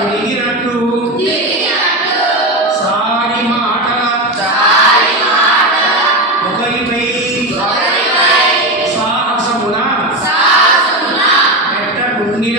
తిరిగినట్టు సారి మాటల ఒకరిపై సాహసమున. ఎట్ట గుండిన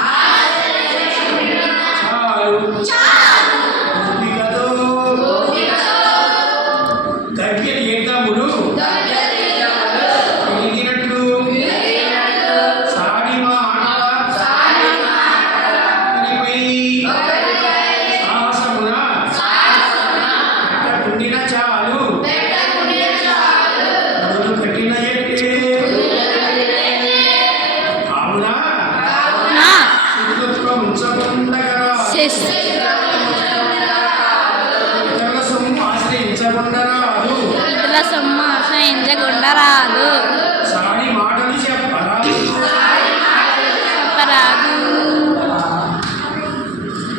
చేసి ఇతరుల సొమ్ము ఆశ్రయించకుండా రాదు